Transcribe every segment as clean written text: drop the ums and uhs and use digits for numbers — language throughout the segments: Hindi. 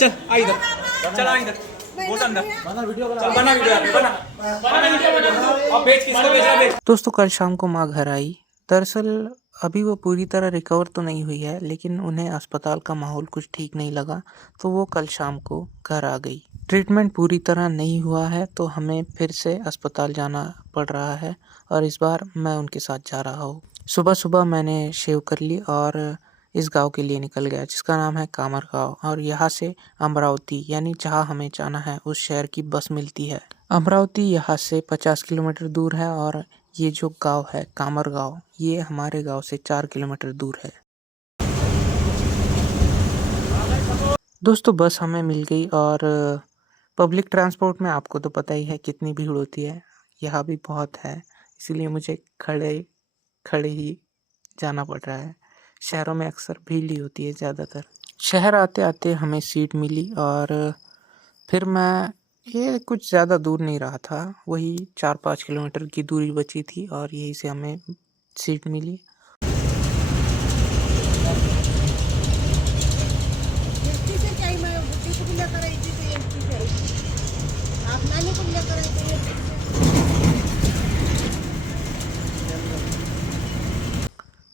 चल आ इधर, चल आ इधर, घुस अंदर, बना वीडियो, चल बना वीडियो, बना वीडियो, बना। अब भेज, किसको भेजना भेज। दोस्तों कल शाम को माँ घर आई। दरअसल अभी वो पूरी तरह रिकवर तो नहीं हुई है, लेकिन उन्हें अस्पताल का माहौल कुछ ठीक नहीं लगा, तो वो कल शाम को घर आ गई। ट्रीटमेंट पूरी तरह नहीं हुआ है, तो हमें फिर से अस्पताल जाना पड़ रहा है और इस बार मैं उनके साथ जा रहा हूँ। सुबह सुबह मैंने शेव कर ली और इस गांव के लिए निकल गया, जिसका नाम है कामर गांव, और यहाँ से अमरावती यानी जहाँ हमें जाना है उस शहर की बस मिलती है। अमरावती यहाँ से 50 किलोमीटर दूर है और ये जो गांव है कामर गांव, ये हमारे गांव से 4 किलोमीटर दूर है। दोस्तों बस हमें मिल गई और पब्लिक ट्रांसपोर्ट में आपको तो पता ही है कितनी भीड़ होती है, यहाँ भी बहुत है, इसीलिए मुझे खड़े खड़े ही जाना पड़ रहा है। शहरों में अक्सर भीड़ ही होती है ज़्यादातर। शहर आते आते हमें सीट मिली और फिर मैं, ये कुछ ज़्यादा दूर नहीं रहा था, वही 4-5 किलोमीटर की दूरी बची थी और यहीं से हमें सीट मिली।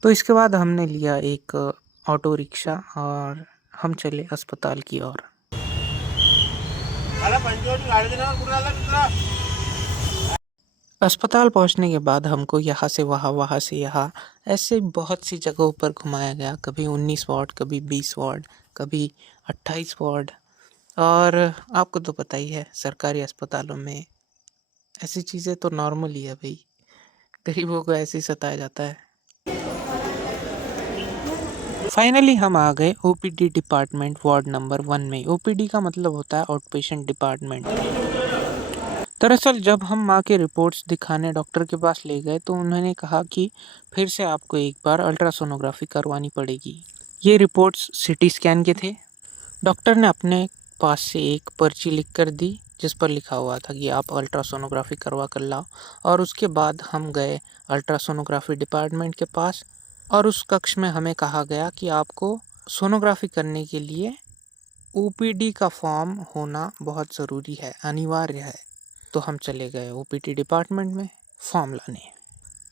तो इसके बाद हमने लिया एक ऑटो रिक्शा और हम चले अस्पताल की ओर। अस्पताल पहुंचने के बाद हमको यहाँ से वहाँ, वहाँ से यहाँ, ऐसे बहुत सी जगहों पर घुमाया गया। कभी 19 वार्ड, कभी 20 वार्ड, कभी 28 वार्ड। और आपको तो पता ही है सरकारी अस्पतालों में ऐसी चीज़ें तो नॉर्मल ही है भाई, गरीबों को ऐसे ही सताया जाता है। फाइनली हम आ गए ओपीडी डिपार्टमेंट वार्ड नंबर 1 में। ओपीडी का मतलब होता है आउट पेशेंट डिपार्टमेंट। दरअसल जब हम माँ के रिपोर्ट्स दिखाने डॉक्टर के पास ले गए तो उन्होंने कहा कि फिर से आपको एक बार अल्ट्रासोनोग्राफी करवानी पड़ेगी। ये रिपोर्ट्स सिटी स्कैन के थे। डॉक्टर ने अपने पास से एक पर्ची लिख कर दी, जिस पर लिखा हुआ था कि आप अल्ट्रासोनोग्राफी करवा कर लाओ। और उसके बाद हम गए अल्ट्रासोनोग्राफी डिपार्टमेंट के पास और उस कक्ष में हमें कहा गया कि आपको सोनोग्राफी करने के लिए ओपीडी का फॉर्म होना बहुत ज़रूरी है, अनिवार्य है। तो हम चले गए ओपीडी डिपार्टमेंट में फॉर्म लाने।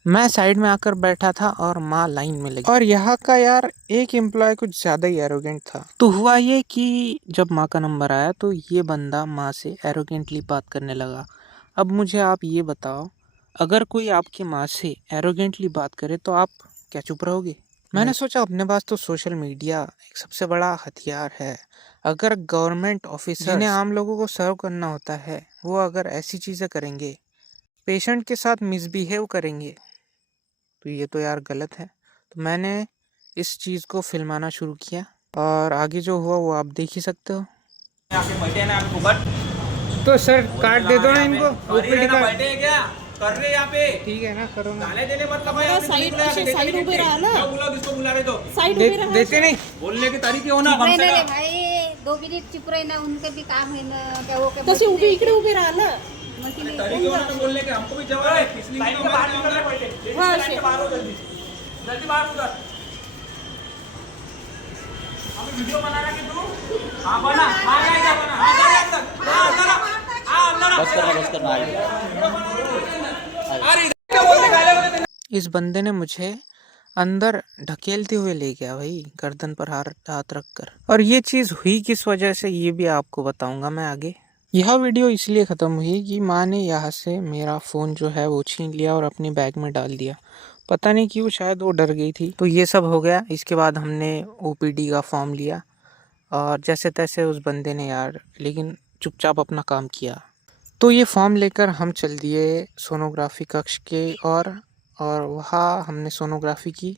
मैं साइड में आकर बैठा था और माँ लाइन में लगी। और यहाँ का यार एक एम्प्लॉय कुछ ज़्यादा ही एरोगेंट था। तो हुआ ये कि जब माँ का नंबर आया तो ये बंदा माँ से एरोगेंटली बात करने लगा। अब मुझे आप ये बताओ, अगर कोई आपकी माँ से एरोगेंटली बात करे तो आप क्या चुप रहोगे? मैंने सोचा अपने पास तो सोशल मीडिया एक सबसे बड़ा हथियार है। अगर गवर्नमेंट ऑफिसर जिन्हें आम लोगों को सर्व करना होता है वो अगर ऐसी चीज़ें करेंगे, पेशेंट के साथ मिसबिहेव करेंगे, तो ये तो यार गलत है। तो मैंने इस चीज़ को फिल्माना शुरू किया और आगे जो हुआ वो आप देख ही सकते हो। तो सर कार्ड दे दो ना इनको, ओपीडी का क्या कर रहे यहाँ पे? ठीक है ना, करो ना। गाले देने मतलब है, साइड उभे रहा ना, क्या बोला, किसको बुला रहे? तो साइड उभे रहा। देते नहीं, बोलने की तारीख हो ना, कम से कम भाई 2 मिनिट चुप रहे ना, उनके भी काम है ना, क्या वो क्या तसे उभे इकडे उभे राहा ना। तारीख हो ना, तो बोलने के हमको भी जवाब है। किस लिए के बाहर निकल रहे बैठे? हाँ, लाइन के बाहर हो, जल्दी जल्दी बाहर उधर। हमें वीडियो बना रहा कि तू? हाँ बना, हाँ क्या बना, हाँ जा अंदर, हाँ अंदर, हाँ अंदर, बस करना अरे क्या बोलते, गाले बोलते। इस बंदे ने मुझे अंदर ढकेलते हुए ले गया भाई, गर्दन पर हाथ रख कर। और ये चीज़ हुई किस वजह से ये भी आपको बताऊंगा मैं आगे। यह वीडियो इसलिए ख़त्म हुई कि माँ ने यहाँ से मेरा फ़ोन जो है वो छीन लिया और अपने बैग में डाल दिया। पता नहीं क्यों, शायद वो डर गई थी। तो ये सब हो गया। इसके बाद हमने ओपीडी का फॉर्म लिया और जैसे तैसे उस बंदे ने यार लेकिन चुपचाप अपना काम किया। तो ये फॉर्म लेकर हम चल दिए सोनोग्राफी कक्ष के और वहाँ हमने सोनोग्राफी की।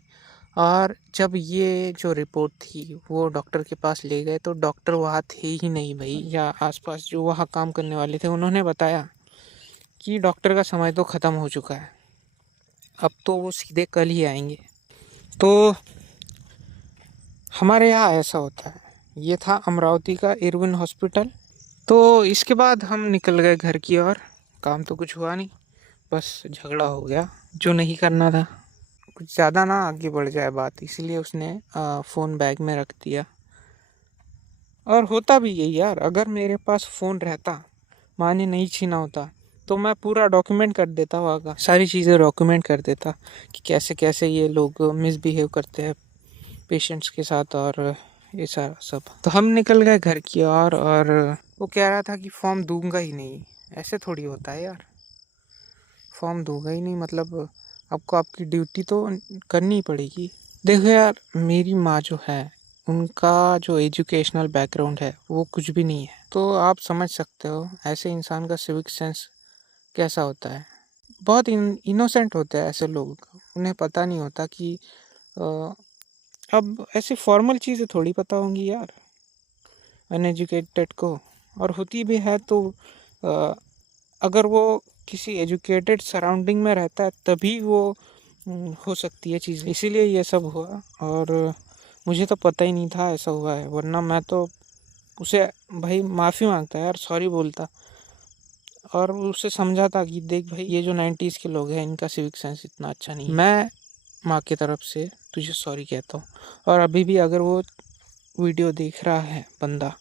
और जब ये जो रिपोर्ट थी वो डॉक्टर के पास ले गए तो डॉक्टर वहाँ थे ही नहीं भाई, या आसपास जो वहाँ काम करने वाले थे उन्होंने बताया कि डॉक्टर का समय तो ख़त्म हो चुका है, अब तो वो सीधे कल ही आएंगे। तो हमारे यहाँ ऐसा होता है। ये था अमरावती का इरविन हॉस्पिटल। तो इसके बाद हम निकल गए घर की ओर। काम तो कुछ हुआ नहीं, बस झगड़ा हो गया जो नहीं करना था। कुछ ज़्यादा ना आगे बढ़ जाए बात, इसलिए उसने फ़ोन बैग में रख दिया। और होता भी यही यार, अगर मेरे पास फ़ोन रहता, माँ ने नहीं छीना होता, तो मैं पूरा डॉक्यूमेंट कर देता वहाँ का, सारी चीज़ें डॉक्यूमेंट कर देता कि कैसे कैसे ये लोग मिसबिहेव करते हैं पेशेंट्स के साथ और ये सारा सब। तो हम निकल गए घर की ओर और वो कह रहा था कि फॉर्म दूंगा ही नहीं। ऐसे थोड़ी होता है यार, फॉर्म दूंगा ही नहीं मतलब आपको आपकी ड्यूटी तो करनी ही पड़ेगी। देखो यार, मेरी माँ जो है उनका जो एजुकेशनल बैकग्राउंड है वो कुछ भी नहीं है, तो आप समझ सकते हो ऐसे इंसान का सिविक सेंस कैसा होता है। बहुत इनोसेंट होते हैं ऐसे लोग, उन्हें पता नहीं होता कि अब ऐसी फॉर्मल चीज़ें थोड़ी पता होंगी यार अनएजुकेटेड को, और होती भी है तो अगर वो किसी एजुकेटेड सराउंडिंग में रहता है तभी वो हो सकती है चीज़ें, इसीलिए ये सब हुआ। और मुझे तो पता ही नहीं था ऐसा हुआ है, वरना मैं तो उसे भाई माफ़ी मांगता यार, सॉरी बोलता और उसे समझाता कि देख भाई ये जो 90s के लोग हैं इनका सिविक सेंस इतना अच्छा नहीं है। मैं माँ की तरफ से तुझे सॉरी कहता हूँ, और अभी भी अगर वो वीडियो देख रहा है बंदा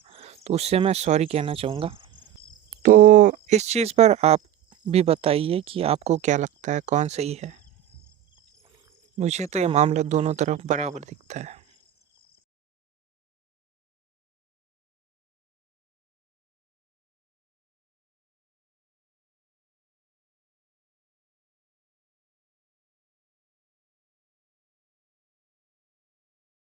तो उससे मैं सॉरी कहना चाहूँगा। तो इस चीज़ पर आप भी बताइए कि आपको क्या लगता है कौन सही है। मुझे तो ये मामला दोनों तरफ बराबर दिखता है।